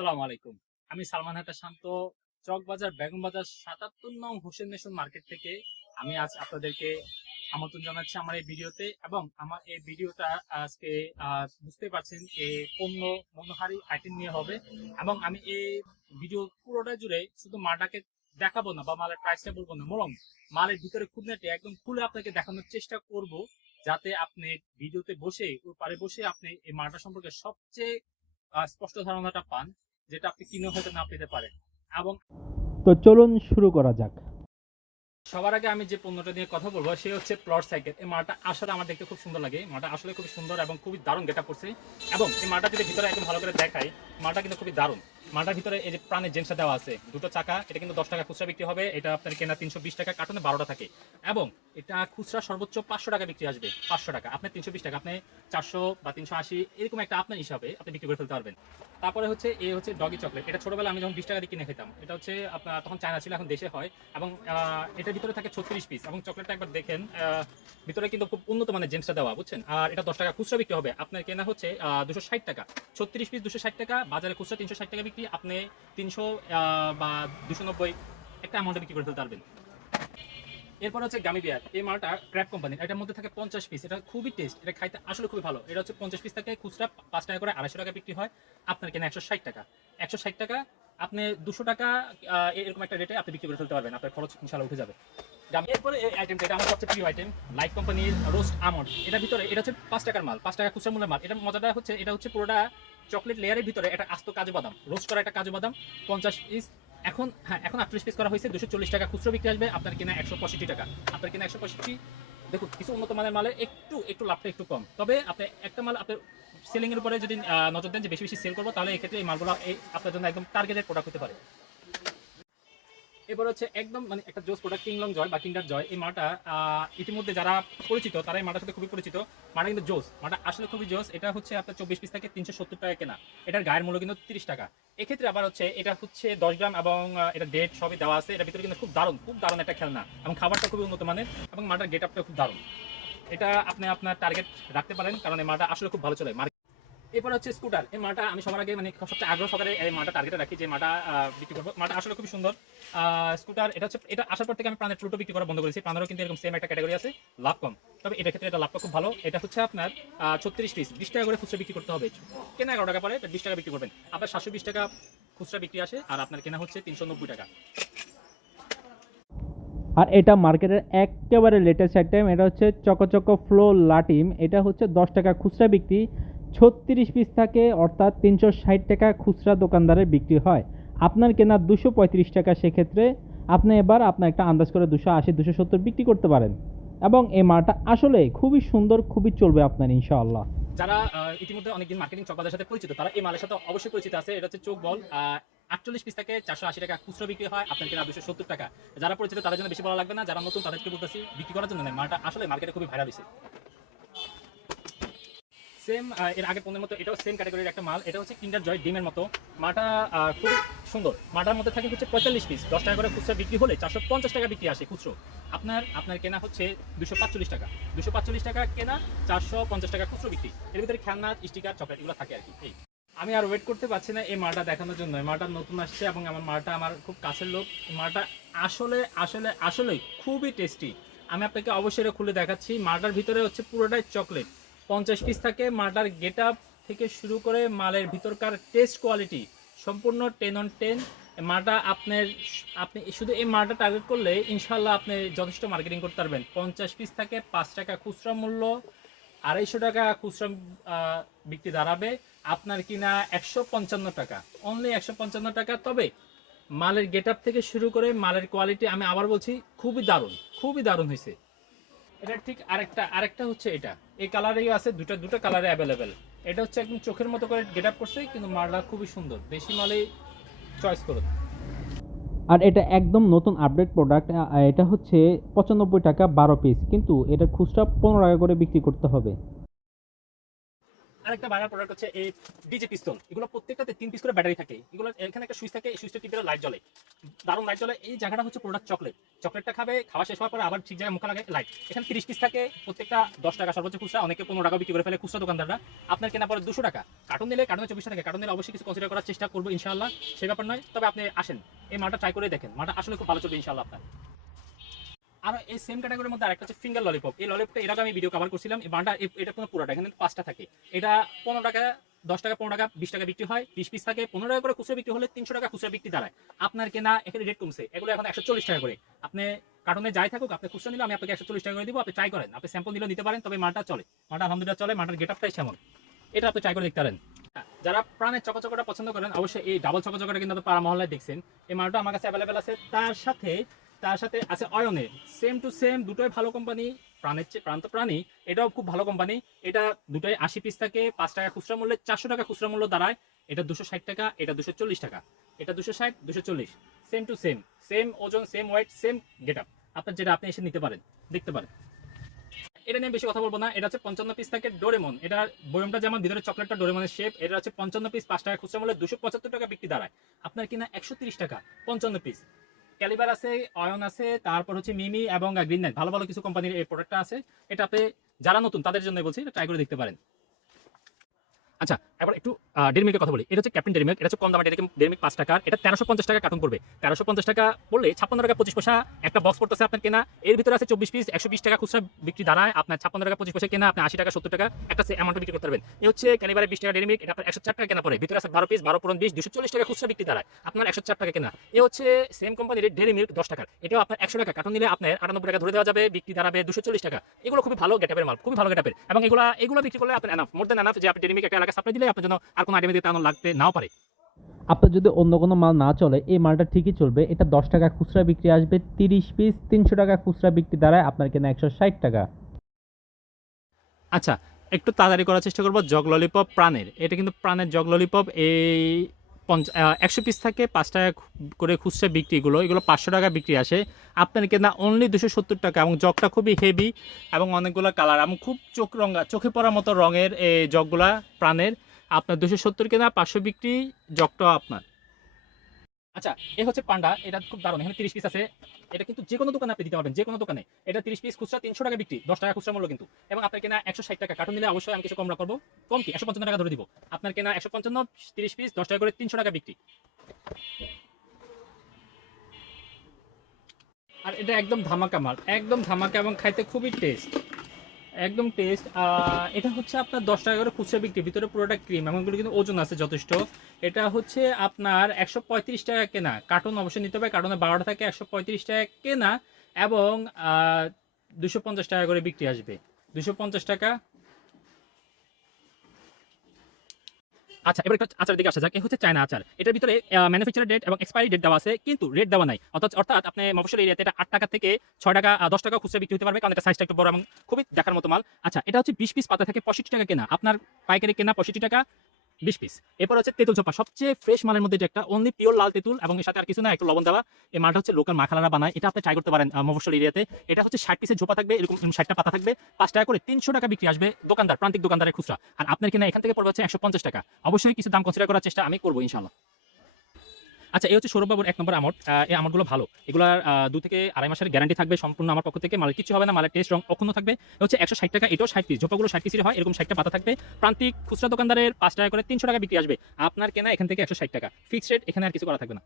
আসসালামু আলাইকুম। আমি সালমান হাটা শান্ত, চকবাজার, বেগমবাজার ৭৭ নং হোসেন মেশন মার্কেট থেকে আমি আজ আপনাদেরকে আমন্ত্রণ জানাচ্ছি আমার এই ভিডিওতে। এবং আমার এই ভিডিওটা আজকে বুঝতেই পারছেন এই পণ্য মনোহারী আইটেম নিয়ে হবে। এবং আমি এই ভিডিও পুরোটা জুড়ে শুধু মালটাকে দেখাবো না বা মালের প্রাইসটা বলবো না, বরং মালের ভিতরে খুঁটিনাটি একদম খুলে আপনাকে দেখানোর চেষ্টা করব, যাতে আপনি ভিডিওতে বসে ওর পারে বসে আপনি এই মালটা সম্পর্কে সবচেয়ে স্পষ্ট ধারণাটা পান, যেটা আপনি কিনে হয়তো না পেতে পারেন। এবং তো চলুন শুরু করা যাক। সবার আগে আমি যে পণ্যটা নিয়ে কথা বলবো সে হচ্ছে প্লট সাইকেল। এই মালটা আসলে আমার দেখতে খুব সুন্দর লাগে, মালটা আসলে খুব সুন্দর এবং খুবই দারুণ গেটআপ করছে। এবং এই মালটা যদি ভিতরে একদম ভালো করে দেখাই, মালটা কিন্তু খুবই দারুণ। মালটার ভিতরে এই যে প্রাণের জেন্সটা দেওয়া আছে, দুটো চাকা, এটা কিন্তু 10 টাকা খুচরা বিক্রি হবে। এটা আপনার কেনা 320 টাকা, কার্টনে 12টা থাকে। এবং এটা খুচরা সর্বোচ্চ 500 টাকা বিক্রি আসবে। 500 টাকা আপনি 320 টাকা, আপনি 400 বা 380 এরকম একটা আপনার হিসাবে আপনি বিক্রি করে ফেলতে পারবেন। তারপরে হচ্ছে এই হচ্ছে ডগি চকলেট। এটা ছোটবেলায় আমি যখন 20 টাকা দিয়ে কিনে খেতাম, এটা হচ্ছে আপনার তখন চায়না ছিল, এখন দেশে হয়। এবং এটার ভিতরে থাকে 36 পিস। এবং চকলেটটা একবার দেখেন, ভিতরে কিন্তু খুব উন্নত মানের জেমসটা দেওয়া, বুঝছেন। আর এটা 10 টাকা খুচরা বিক্রি হবে, আপনার কেনা হচ্ছে 260 টাকা। 36 পিস 260 টাকা, বাজারে খুচরা 360 টাকা বিক্রি, আপনি 300 বা 290 একটা অ্যামাউন্টে বিক্রি করে ফেলতে পারবেন। এরপর হচ্ছে গামি বিয়ার। এই মালটা ক্র্যাব কোম্পানির, এটার মধ্যে থাকে 50 পিস। এটা খুবই টেস্ট, এটা খাইতে আসলে খুবই ভালো। এটা হচ্ছে 50 পিস থাকে, খুচরা 5 টাকা করে, 250 টাকা বিক্রি হয়। আপনার কেনা 160 টাকা। 160 টাকা আপনি 200 টাকা এরকম একটা রেটে আপনি বিক্রি করে ফেলতে পারবেন, আপনার খরচ ইনশাআল্লাহ উঠে যাবে। এরপরে এই আইটেমটা, এটা আমার সবচেয়ে প্রিয় আইটেম, লাইট কোম্পানির রোস্ট আমন্ড। এটার ভিতরে এটা হচ্ছে 5 টাকার মাল, 5 টাকা খুচরা মূল্যের মাল। এটা মজাটা হচ্ছে, এটা হচ্ছে পুরোটা চকলেট লেয়ারের ভিতরে একটা আস্ত কাজু বাদাম, রোস্ট করা একটা কাজু বাদাম। 50 পিস। এখন হ্যাঁ, এখন 48 পিস করা হয়েছে, 240 টাকা খুচরা বিক্রি আসবে, আপনার কিনা 165 টাকা। আপনার কিনা 165। দেখুন, কিছু উন্নত মানের মালে একটু একটু লাভটা একটু কম, তবে আপনি একটা মাল আপনার সেলিং এর উপরে যদি নজর দেন যে বেশি বেশি সেল করবো, তাহলে এক্ষেত্রে এই মালগুলো আপনার জন্য একদম টার্গেটেড প্রোডাক্ট হতে পারে। এবার হচ্ছে একদম মানে একটা জোস প্রোডাক্ট, কিংলং জয় বা কিন্ডার জয়। এই মালটা ইতিমধ্যে যারা পরিচিত তারা এই মালটার সাথে খুবই পরিচিত। মালটা কিন্তু জোস, মালটা আসলে খুবই জোস। এটা হচ্ছে আপনার 24 পিস থেকে 370 টাকা কেনা। এটার গায়ের মূল্য কিন্তু 30 টাকা। এক্ষেত্রে আবার হচ্ছে এটা হচ্ছে 10 গ্রাম এবং এটা ডেট সবই দেওয়া আছে। এটার ভিতরে কিন্তু খুব দারুণ, খুব দারুণ একটা খেলনা, এবং খাবারটা খুবই উন্নত মানের, এবং মালটার গেট আপটা খুব দারুণ। এটা আপনি আপনার টার্গেট রাখতে পারেন, কারণ এই মালটা আসলে খুব ভালো চলে। এরপর হচ্ছে স্কুটার। এই মালটা আমি সবার আগে মানে সবচেয়ে আগ্রহ সহকারে এই মালটা টার্গেটে রাখি, যে মালটা বিক্রি করবো। মালটা আসলে খুবই সুন্দর স্কুটার। এটা হচ্ছে, এটা আসার পর থেকে আমি প্রাণের প্লুটো বিক্রি করা বন্ধ করেছি। প্রাণেরও কিন্তু এরকম সেম একটা ক্যাটাগরি আছে, লাভ কম। তবে এটার ক্ষেত্রে এটা লাভটা খুব ভালো। এটা হচ্ছে আপনার 36 পিস 20 টাকা করে খুচরা বিক্রি করতে হবে। কেনা 11 টাকা পরে 20 টাকা বিক্রি করবেন, আপনার 720 টাকা খুচরা বিক্রি আসে, আর আপনার কেনা হচ্ছে 390 টাকা। আর এটা মার্কেটের একেবারে লেটেস্ট আইটেম, এটা হচ্ছে চকো ফ্লো লাটিম। এটা হচ্ছে 10 টাকা খুচরা বিক্রি, 36 পিস থাকে, অর্থাৎ 360 টাকা খুচরা দোকানদারে বিক্রি হয়। আপনার কেনা 235 টাকা, সেক্ষেত্রে আপনি এবার আপনার একটা আন্দাজ করে 280 270 বিক্রি করতে পারেন। এবং এই মালটা আসলে খুবই সুন্দর, খুবই চলবে আপনার ইনশাআল্লাহ। যারা ইতিমধ্যে অনেকদিন মার্কেটিং চকবাজারের সাথে পরিচিত, তারা এই মালের সাথে অবশ্যই পরিচিত আছে। এটা হচ্ছে চোখ বল। 48 পিস থেকে 480 টাকা খুচরা বিক্রি হয়, আপনার কেনা 270 টাকা। যারা পরিচিত তাদের জন্য বেশি বলা লাগবে না, যারা নতুন তাদেরকে বলতেছি বিক্রি করার জন্য। মালটা আসলে মার্কেটে খুবই ভাইরাল হয়েছে। সেম এর আগে পণ্যের মতো এটাও সেম ক্যাটাগরির একটা মাল। এটা হচ্ছে কিন্ডার জয়, ডিমের মতো। মালটা খুব সুন্দর। মালটার মধ্যে থাকে হচ্ছে 45 পিস, 10 টাকা করে খুচরা বিক্রি হলে 450 টাকা বিক্রি আসে খুচরো। আপনার কেনা হচ্ছে 245 টাকা। 245 টাকা কেনা, 450 টাকা খুচরো বিক্রি। এর ভিতরে খেলনা, স্টিকার, চকলেট এগুলো থাকে আর কি। এই আমি আর ওয়েট করতে পারছি না এই মালটা দেখানোর জন্য। মালটা নতুন আসছে এবং আমার মালটা আমার খুব কাছের লোক। মালটা আসলে আসলে আসলে খুবই টেস্টি। আমি আপনাকে অবশ্যই এটা খুলে দেখাচ্ছি। মালটার ভিতরে হচ্ছে পুরোটাই চকলেট। 50 পিস থাকে। মালটার গেট আপ থেকে শুরু করে মালের ভিতরকার টেস্ট কোয়ালিটি সম্পূর্ণ 10 on 10। মালটা আপনি শুধু এই মালটা টার্গেট করলে ইনশাল্লাহ আপনি যথেষ্ট মার্কেটিং করতে পারবেন। 50 পিস থাকে, 5 টাকা খুচরা মূল্য, 250 টাকা খুচরা বিক্রি দাঁড়াবে, আপনার কিনা 155 টাকা, অনলি 155 টাকা। তবে মালের গেট আপ থেকে শুরু করে মালের কোয়ালিটি আমি আবার বলছি খুবই দারুণ, খুবই দারুণ হয়েছে। এটা ঠিক আরেকটা হচ্ছে এটা এই কালারেই আছে, দুটো কালারে অ্যাভেলেবেল। এটা হচ্ছে একদম চোখের মতো করে গেট আপ করছে, কিন্তু মালটা খুবই সুন্দর। বেশি মালেই চয়েস করুন। আর এটা একদম নতুন আপডেট প্রোডাক্ট। এটা হচ্ছে 95 টাকা 12 পিস, কিন্তু এটা খুচরা 15 টাকা করে বিক্রি করতে হবে। আরেকটা ভাইরাল প্রোডাক্ট হচ্ছে এই ডিজে পিস্তল। এগুলো প্রত্যেকটাতে 3 পিস করে ব্যাটারি থাকে। এগুলো এখানে একটা সুইচ থাকে, এই সুইচটা টিপে লাইট জ্বলে, দারুণ লাইট জ্বলে। এই জায়গাটা হচ্ছে প্রোডাক্ট চকলেট। চকলেটটা খাবে, খাওয়া শেষ হওয়ার পরে আবার ঠিক জায়গায় মুখে লাগে লাইট। এখানে 30 পিস থাকে, প্রত্যেকটা 10 টাকা সর্বোচ্চ খুচরা, অনেকে 15 টাকা বিক্রি করে ফেলে খুচরা দোকানদাররা। আপনার কেনা পরে 200 টাকা। কার্টুন নিলে কার্টুনে 24 টাকা, কার্টুন নিলে অবশ্যই কিছু কনসিডার করার চেষ্টা করবো ইনশাআল্লাহ, সে ব্যাপার নয়। তবে আপনি আসেন, এই মালটা ট্রাই করে দেখেন, মালটা আসলে খুব ভালো চলবে ইনশাআল্লাহ আপনার। আর এই সেম ক্যাটাগরির মধ্যে আরেকটা হচ্ছে ফিঙ্গার ললিপপ। এই ললিপপটা এর আগে আমি ভিডিও কভার করছিলাম। এই বান্ডা এটা কোনো পুরোটা, এখানে 5টা থাকে। এটা 15 টাকা, 10 টাকা, 15 টাকা, 20 টাকা বিক্রি হয়। 20 পিস থাকে, 15 টাকা করে খুচরা বিক্রি হলে 300 টাকা খুচরা বিক্রি দাঁড়ায়। আপনার কেনা এখানে রেট কমছে, এগুলো এখন 140 টাকা করে। আপনি কার্টুনে যাই থাকুক, আপনি খুচরা নিলে আমি আপনাকে 140 টাকা করে দিব। আপনি ট্রাই করেন, আপনি স্যাম্পল নিলেও নিতে পারেন। তবে মালটা চলে, মালটা আলহামদুলিল্লাহ চলে, মালটার গেটআপটাই সেমন। এটা আপনি ট্রাই করে দেখতে পারেন। যারা প্রাণের চকচকটা পছন্দ করেন, অবশ্যই এই ডাবল চকচকটা কিন্তু আপনি পাড়া মহল্লায় দেখছেন। এই মালটা আমার কাছে অ্যাভেলেবেল আছে। তার সাথে আছে অয়নের, সেম টু সেম, দুটোই ভালো কোম্পানি। প্রাণের চেয়ে প্রান্ত প্রাণী, এটাও খুব ভালো কোম্পানি। এটা দুটোই 80 পিস থাকে, 5 টাকা খুচরা মূল্যে, 400 টাকা খুচরা মূল্য দাঁড়ায়। এটা 260 টাকা, এটা 240 টাকা, এটা 260, 240, সেম টু সেম, সেম ওজন, সেম ওয়েট, সেম গেটআপ। আপনার যেটা আপনি এসে নিতে পারেন, দেখতে পারেন। এটা নিয়ে বেশি কথা বলবো না। এটা হচ্ছে 55 পিস থাকে ডোরেমন। এটা বয়মটা যেমন, ভিতরে চকলেটটা ডোরেমনের শেপ। এটা হচ্ছে 55 পিস, 5 টাকা খুচরা মূল্যে, 275 টাকা বিক্রি দাঁড়ায়। আপনার কিনা 130 টাকা 55 পিস। ক্যালিবার আছে, অয়ন আছে, তারপর হচ্ছে মিমি এবং গ্রিন নাইট, ভালো ভালো কিছু কোম্পানির এই প্রোডাক্টটা আছে। এটা আপনি যারা নতুন তাদের জন্য বলছি, এটা ট্রাই করে দেখতে পারেন। আচ্ছা, এবার একটু ডেরি মিল্কের কথা বলি। এটা হচ্ছে ক্যাপ্টেন ডেরি মিল্ক। এটা হচ্ছে কম দামে, এটা ডেরি মিল্ক 5 টাকার। এটা 1350 টাকা কার্টুন পড়বে। 1350 টাকা পড়লে 56 টাকা 25 পয়সা একটা বক্স পড়তেছে আপনার কেনা। এর ভিতরে আছে 24 পিস, 120 টাকা খুচরা বিক্রি দাঁড়ায়। আপনার 56 টাকা 25 পয়সা কেনা, আপনি 80 টাকা 70 টাকা একটা অ্যামাউন্ট বিক্রি করতে পারবেন। এই হচ্ছে ক্যালিবারের 20 টাকা ডেরি মিল্ক। এটা আপনার 104 টাকা কেনা পড়ে। ভিতরে আছে 12 পিস, 12 পূরণ 20, 240 টাকা খুচরা বিক্রি দাঁড়ায়। আপনার 104 টাকা কেনা। এই হচ্ছে সেম কোম্পানির ডেরি মিল্ক 10 টাকার। এটাও আপনার 100 টাকা কার্টুন নিলে আপনার 98 টাকা ধরে দেওয়া যাবে, বিক্রি দাঁড়াবে 240 টাকা। এগুলো খুবই ভালো গেটআপের মাল, খুবই ভালো গেটআপের। এবং এগুলো বিক্রি করলে আপনার এনাফ, মোর দেন এনাফ, যে আপনি ডেরি মিল্ক একটা এলাকা সাপ্লাই দিলে আপনার জন্য আর কোনো আইটেম দিতে লাগতে নাও পারে। আপনার যদি অন্য কোনো মাল না চলে, এই মালটা ঠিকই চলবে। এটা 10 টাকা খুচরা বিক্রি আসবে, 30 পিস 300 টাকা খুচরা বিক্রি দাঁড়ায় আপনার কেনা 160 টাকা। আচ্ছা, একটু তাড়াতাড়ি করার চেষ্টা করবো। জগ ললিপপ প্রাণের, এটা কিন্তু প্রাণের জগ ললিপপ। এই 100 পিস থাকে, 5 টাকা করে খুচরা বিক্রি। এগুলো 500 টাকা বিক্রি আসে। আপনার কেনা অনলি 270 টাকা। এবং জগটা খুবই হেভি এবং অনেকগুলো কালার এবং খুব চোখে পড়ার মতো রঙের এই জগগুলা প্রাণের। আপনার 270 কেনা, 500 বিক্রি, জগটাও আপনার। আচ্ছা, এই হচ্ছে পান্ডা। এটা খুব দারুণ। এখানে 30 পিস আছে। এটা কিন্তু যে কোনো দোকানে আপনি দিতে পারবেন, যে কোনো দোকানে। এটা 30 পিস খুচরা 300 টাকা বিক্রি, 10 টাকা খুচরা মূল্য কিন্তু। এবং আপনার কেনা 160 টাকা। কার্টুন নিলে অবশ্যই আমি কিছু কম করবো, কম কি 155 টাকা ধরে দিব। আপনার কেনা 155, 30 পিস 10 টাকা করে, 300 টাকা বিক্রি। আর এটা একদম ধামাকা মাল, একদম ধামাকা এবং খাইতে খুবই টেস্ট, একদম টেস্ট। এটা হচ্ছে আপনার 10 টাকা করে খুচরা বিক্রি, ভিতরে পুরোটা ক্রিম এবং এগুলো কিন্তু ওজন আছে যথেষ্ট। এটা হচ্ছে আপনার 135 টাকা কেনা। কার্টুন অবশ্যই নিতে হবে, কার্টুনে 12টা থাকে। 135 টাকা কেনা এবং 250 টাকা করে বিক্রি আসবে, 250 টাকা। আচ্ছা, এবার একটা আচার দিকে আসা যাক। এই হচ্ছে চায়না আচার। এটার ভিতরে ম্যানুফ্যাকচার ডেট এবং এক্সপায়ারি ডেট দেওয়া আছে, কিন্তু রেট দেওয়া নাই। অর্থাৎ আপনি মফস্বল এরিয়াতে এটা 8 টাকা থেকে 6 টাকা, 10 টাকা খুচরা বিক্রি হতে পারবে, কারণ এটা সাইজটা একটু বড় এবং খুবই দেখার মতো মাল। আচ্ছা, এটা হচ্ছে 20 পিস পাতা থেকে 65 টাকা কেনা। আপনার পাইকারি কেনা 65 টাকা 20 পিস। এরপর হচ্ছে তেঁতুল চোপা, সবচেয়ে ফ্রেশ মালের মধ্যে এটা একটা, অনলি পিওর লাল তেঁতুল এবং এর সাথে আর কিছু না, একটু লবণ দেওয়া। এই মালটা হচ্ছে লোকাল মাখালারা বানায়। এটা আপনি ট্রাই করতে পারেন মফস্বল এরিয়াতে। এটা হচ্ছে 60 পিসের ঝোপা থাকবে, এরকম 60টা পাতা থাকবে, 5 টাকা করে, 300 টাকা বিক্রি আসবে প্রান্তিক দোকানদারের খুচরা। আর আপনার কিনা এখান থেকে পড়বে হচ্ছে 150 টাকা। অবশ্যই কিছু দাম কনসিডার করার চেষ্টা আমি করবো ইনশাআল্লাহ। আচ্ছা, এই হচ্ছে সৌরভবাবুর 1 নম্বর আমট। এই আমটগুলো ভালো। এগুলোর 2 থেকে আড়াই মাসের গ্যারান্টি থাকবে সম্পূর্ণ আমার পক্ষ থেকে। মালের কিছু হবে না, মালের টেস্ট রং অক্ষুণ্ণ থাকবে। এ হচ্ছে 160 টাকা, এটাও 60 পিস। ঝোপাগুলো 60 পিসের হয়, এরকম 60টা পাতা থাকবে। প্রান্তিক খুচরা দোকানদারের 5 টাকা করে, 300 টাকা বিক্রি আসবে। আপনার কেনা এখান থেকে 160 টাকা ফিক্সড রেট, এখানে আর কিছু করা থাকবে না।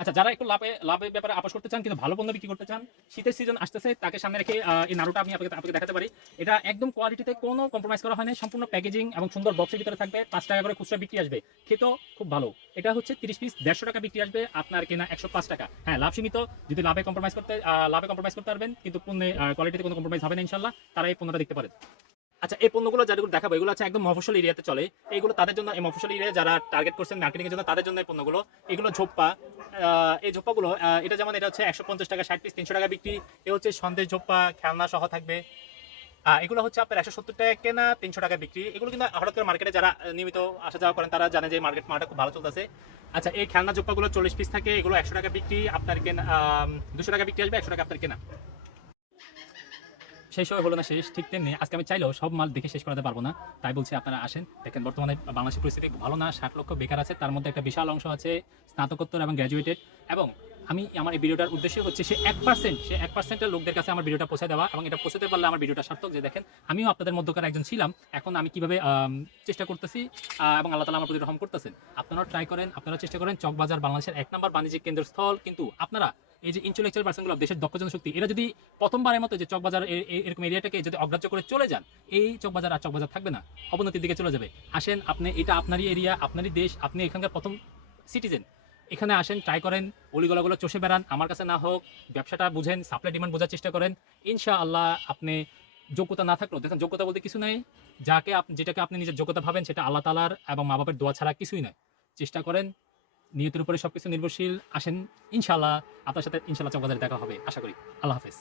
আচ্ছা, যারা একটু লাভের ব্যাপারে আপোষ করতে চান কিন্তু ভালো পণ্য বিক্রি করতে চান, শীতের সিজন আসতেছে, তাকে সামনে রেখে এই নাড়ুটা আমি আপনাকে দেখাতে পারি। এটা একদম কোয়ালিটিতে কোনো কম্প্রোমাইজ করা হয় না, সম্পূর্ণ প্যাকেজিং এবং সুন্দর বক্সের ভিতরে থাকবে। 5 টাকা করে খুচরা বিক্রি আসবে, খেতেও খুব ভালো। এটা হচ্ছে 30 পিস, 150 টাকা বিক্রি আসবে, আপনার কেনা 105 টাকা। হ্যাঁ, লাভ সীমিত, যদি লাভে কম্প্রোমাইজ করতে পারবেন, কিন্তু পণ্যে কোয়ালিটিতে কোনো কম্প্রোমাইজ হবে না ইনশাল্লাহ, তারা এই পণ্যটা দেখতে পারেন। আচ্ছা, এই পণ্যগুলো যেগুলো দেখাবো, এগুলো আছে একদম মফস্বল এরিয়াতে চলে। এগুলো তাদের জন্য, এই মফস্বল এরিয়া যারা টার্গেট করছেন মার্কেটিং এর জন্য, তাদের জন্য এই পণ্যগুলো। এগুলো ঝোপ্পা। এই ঝোপ্পাগুলো, এটা যেমন, এটা হচ্ছে 150 টাকা, 60 পিস 300 টাকা বিক্রি। এ হচ্ছে সন্দেশ ঝোপ্পা, খেলনা সহ থাকবে। এগুলো হচ্ছে আপনার 170 টাকা কেনা, 300 টাকা বিক্রি। এগুলো কিন্তু হঠাৎ করে মার্কেটে যারা নিয়মিত আসা যাওয়া করেন, তারা জানে যে মালটা খুব ভালো চলতেছে। আচ্ছা, এই খেলনা ঝোপ্পাগুলো 40 পিস থাকে, এগুলো 100 টাকা বিক্রি, আপনার কেনা 200 টাকা বিক্রি আসবে, 100 টাকা আপনার কেনা। শেষ হয়ে হলো না শেষ, ঠিক তেমনি আজকে আমি চাইলেও সব মাল দেখে শেষ করাতে পারবো না। তাই বলছি আপনারা আসেন, দেখেন বর্তমানে বাংলাদেশের পরিস্থিতি খুব ভালো না, 60 লক্ষ বেকার আছে, তার মধ্যে একটা বিশাল অংশ আছে স্নাতকোত্তর এবং গ্র্যাজুয়েটেড। এবং আমি আমার এই ভিডিওটার উদ্দেশ্য হচ্ছে সে 1%-এর লোকদের কাছে আমার ভিডিওটা পৌঁছে দেওয়া, এবং এটা পৌঁছতে পারলে আমার ভিডিওটা সার্থক। যে দেখেন আমিও আপনাদের মধ্যকার একজন ছিলাম, এখন আমি কিভাবে চেষ্টা করতেছি এবং আল্লাহ তাআলা আমার প্রতি রহম করতেছেন। আপনারাও ট্রাই করেন, আপনারা চেষ্টা করেন। চকবাজার বাংলাদেশের 1 নম্বর বাণিজ্যিক কেন্দ্রস্থল, কিন্তু আপনারা এই যে ইন্টেলেকচুয়াল পার্সনগুলো, দেশের দক্ষ জনশক্তি, এরা যদি প্রথমবারের মতো যে চকবাজার এরকম এরিয়াটাকে যদি অগ্রাহ্য করে চলে যান, এই চকবাজার আর চকবাজার থাকবে না, অবনতির দিকে চলে যাবে। আসেন, আপনি এটা আপনারই এরিয়া, আপনারই দেশ, আপনি এখানকার প্রথম সিটিজেন, এখানে আসেন, ট্রাই করেন, অলিগলাগুলো চষে বেড়ান, আমার কাছে না হোক, ব্যবসাটা বুঝেন, সাপ্লাই ডিমান্ড বোঝার চেষ্টা করেন। ইনশাআল্লাহ আপনি যোগ্যতা না থাকলেও, দেখেন যোগ্যতা বলতে কিছু নাই, যেটাকে আপনি নিজের যোগ্যতা ভাবেন সেটা আল্লাহ তাআলার এবং মা বাবার দোয়া ছাড়া কিছুই নয়। চেষ্টা করেন, নিয়তের উপরে সবকিছু নির্ভরশীল। আসেন, ইনশাআল্লাহ আপনার সাথে ইনশাআল্লাহ চকবাজারে দেখা হবে আশা করি। আল্লাহ হাফেজ।